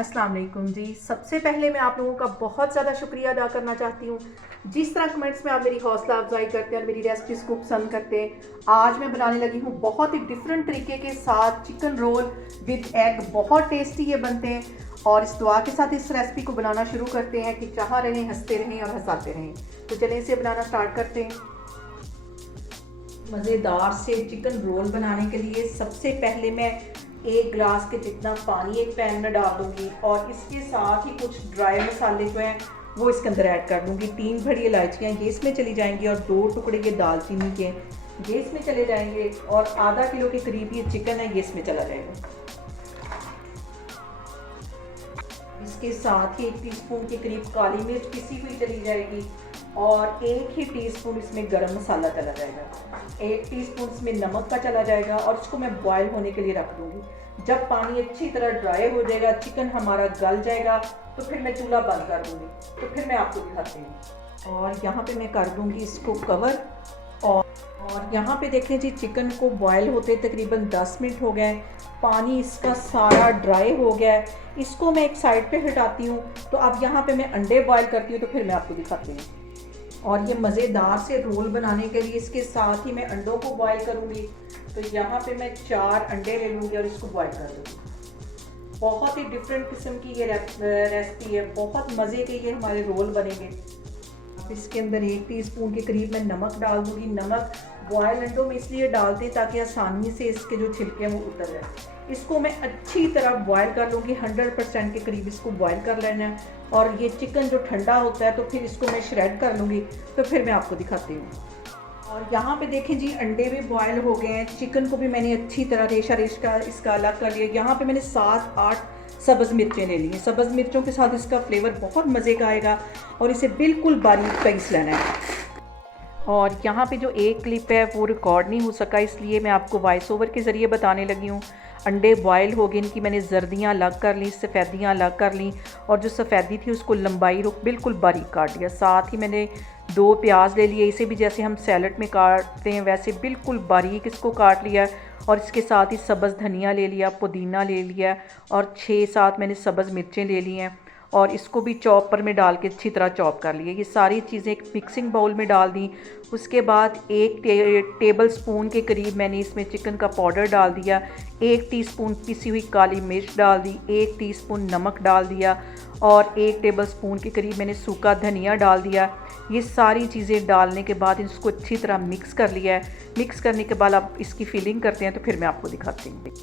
अस्सलाम वालेकुम जी। सबसे पहले मैं आप लोगों का बहुत ज़्यादा शुक्रिया अदा करना चाहती हूँ। जिस तरह कमेंट्स में आप मेरी हौसला अफजाई करते हैं और मेरी रेसिपीज़ को पसंद करते हैं। आज मैं बनाने लगी हूँ बहुत ही डिफरेंट तरीके के साथ चिकन रोल विद एग। बहुत टेस्टी ये बनते हैं और इस दुआ के साथ इस रेसिपी को बनाना शुरू करते हैं कि चाह रहें, हंसते रहें और हंसाते रहें। तो चलें इसे बनाना स्टार्ट करते हैं। मज़ेदार से चिकन रोल बनाने के लिए सबसे पहले मैं 1 गिलास के जितना पानी एक पैन में डाल दूँगी और इसके साथ ही कुछ ड्राई मसाले जो हैं वो इसके अंदर ऐड कर दूँगी। 3 बड़ी इलायचियाँ ये इसमें चली जाएंगी और 2 टुकड़े ये दालचीनी के ये इसमें चले जाएंगे और आधा किलो के करीब ये चिकन है ये इसमें चला जाएगा। इसके साथ ही 1 टीस्पून के करीब काली मिर्च पिसी हुई चली जाएगी और 1 ही टीस्पून इसमें गरम मसाला चला जाएगा। 1 टीस्पून इसमें नमक का चला जाएगा और इसको मैं बॉयल होने के लिए रख दूँगी। जब पानी अच्छी तरह ड्राई हो जाएगा, चिकन हमारा गल जाएगा, तो फिर मैं चूल्हा बंद कर दूँगी। तो फिर मैं आपको दिखाती हूँ। और यहाँ पे मैं कर दूँगी इसको कवर और यहाँ पे देखें जी, चिकन को बॉयल होते तकरीबन 10 मिनट हो गए। पानी इसका सारा ड्राई हो गया है। इसको मैं एक साइड पे हटाती हूँ। तो अब यहाँ पे मैं अंडे बॉयल करती हूँ, तो फिर मैं आपको दिखाती हूँ। और ये मज़ेदार से रोल बनाने के लिए इसके साथ ही मैं अंडों को बॉयल करूँगी। तो यहाँ पे मैं 4 अंडे ले लूँगी और इसको बॉयल कर दूँगी। बहुत ही डिफरेंट किस्म की ये रेसिपी है। बहुत मज़े के ये हमारे रोल बनेंगे। अब इसके अंदर 1 टीस्पून के करीब मैं नमक डाल दूँगी। नमक बॉयल अंडों में इसलिए डालते हैं ताकि आसानी से इसके जो छिलके हैं वो उतर जाए। इसको मैं अच्छी तरह बॉयल कर लूँगी। 100% के करीब इसको बॉयल कर लेना है। और ये चिकन जो ठंडा होता है तो फिर इसको मैं श्रेड कर लूँगी। तो फिर मैं आपको दिखाती हूँ। और यहाँ पे देखें जी, अंडे भी बॉयल हो गए हैं। चिकन को भी मैंने अच्छी तरह रेशा का इसका अलग कर लिया। यहाँ पे मैंने 7-8 सब्ज़ मिर्चें ले ली हैं। सब्ज़ मिर्चों के साथ इसका फ्लेवर बहुत मज़े का आएगा और इसे बिल्कुल बारीक पीस लेना है। और यहाँ पे जो एक क्लिप है वो रिकॉर्ड नहीं हो सका, इसलिए मैं आपको वॉइस ओवर के ज़रिए बताने लगी हूँ। अंडे बॉयल हो गए, इनकी मैंने जर्दियाँ अलग कर ली, सफ़ेदियाँ अलग कर ली और जो सफ़ेदी थी उसको लंबाई रुख बिल्कुल बारीक काट लिया। साथ ही मैंने 2 प्याज ले लिए, इसे भी जैसे हम सैलड में काटते हैं वैसे बिल्कुल बारीक इसको काट लिया। और इसके साथ ही सब्ज़ धनिया ले लिया, पुदीना ले लिया और 6-7 मैंने सब्ज़ मिर्चें ले ली हैं और इसको भी चॉपर में डाल के अच्छी तरह चॉप कर लिया। ये सारी चीज़ें एक मिक्सिंग बाउल में डाल दी। उसके बाद 1 टेबल स्पून के करीब मैंने इसमें चिकन का पाउडर डाल दिया। 1 टीस्पून पिसी हुई काली मिर्च डाल दी। 1 टीस्पून नमक डाल दिया और 1 टेबल स्पून के करीब मैंने सूखा धनिया डाल दिया। ये सारी चीज़ें डालने के बाद इसको अच्छी तरह मिक्स कर लिया है। मिक्स करने के बाद आप इसकी फिलिंग करते हैं, तो फिर मैं आपको दिखाती हूँ।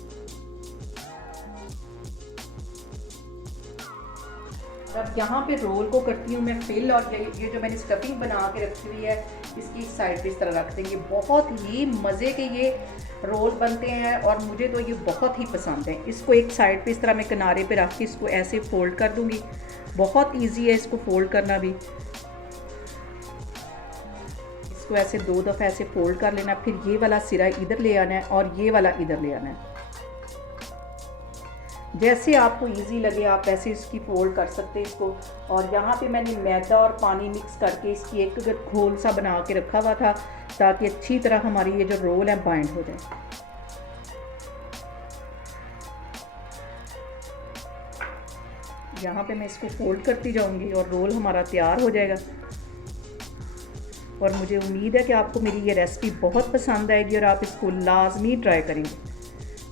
अब यहाँ पे रोल को करती हूँ मैं फिल। और ये जो मैंने स्टफिंग बना के रखी हुई है इसकी साइड पे इस तरह रख देंगे। बहुत ही मज़े के ये रोल बनते हैं और मुझे तो ये बहुत ही पसंद है। इसको एक साइड पे इस तरह मैं किनारे पे रख के इसको ऐसे फोल्ड कर दूँगी। बहुत ईजी है इसको फोल्ड करना भी। इसको ऐसे 2 दफ़ा ऐसे फोल्ड कर लेना, फिर ये वाला सिरा इधर ले आना है और ये वाला इधर ले आना है। जैसे आपको इजी लगे आप वैसे इसकी फोल्ड कर सकते हैं इसको। और यहाँ पे मैंने मैदा और पानी मिक्स करके इसकी एक घोल सा बना के रखा हुआ था ताकि अच्छी तरह हमारी ये जो रोल है बाइंड हो जाए। यहाँ पे मैं इसको फोल्ड करती जाऊँगी और रोल हमारा तैयार हो जाएगा। और मुझे उम्मीद है कि आपको मेरी ये रेसिपी बहुत पसंद आएगी और आप इसको लाजमी ट्राई करेंगे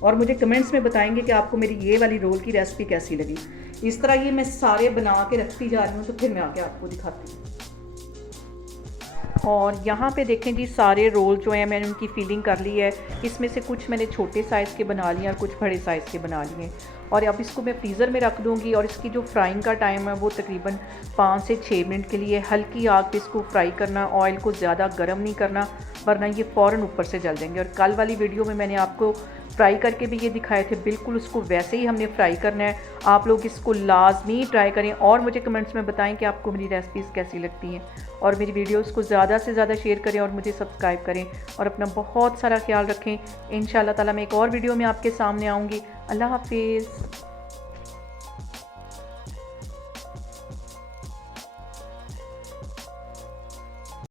और मुझे कमेंट्स में बताएंगे कि आपको मेरी ये वाली रोल की रेसिपी कैसी लगी। इस तरह ये मैं सारे बना के रखती जा रही हूँ, तो फिर मैं आके आपको दिखाती हूँ। और यहाँ पे देखें जी, सारे रोल जो हैं मैंने उनकी फिलिंग कर ली है। इसमें से कुछ मैंने छोटे साइज़ के बना लिए और कुछ बड़े साइज़ के बना लिए। और अब इसको मैं फ्रीज़र में रख दूँगी और इसकी जो फ्राइंग का टाइम है वो तकरीबन 5 से 6 मिनट के लिए। हल्की आग पे इसको फ्राई करना, ऑयल को ज़्यादा गर्म नहीं करना वरना ये फ़ौरन ऊपर से जल जाएंगे। और कल वाली वीडियो में मैंने आपको फ्राई करके भी ये दिखाए थे, बिल्कुल उसको वैसे ही हमने फ्राई करना है। आप लोग इसको लाजमी ट्राई करें और मुझे कमेंट्स में बताएं कि आपको मेरी रेसिपीज़ कैसी लगती हैं। और मेरी वीडियोस को ज़्यादा से ज़्यादा शेयर करें और मुझे सब्सक्राइब करें और अपना बहुत सारा ख्याल रखें। इंशाल्लाह ताला मैं एक और वीडियो में आपके सामने आऊँगी। अल्लाह हाफिज़।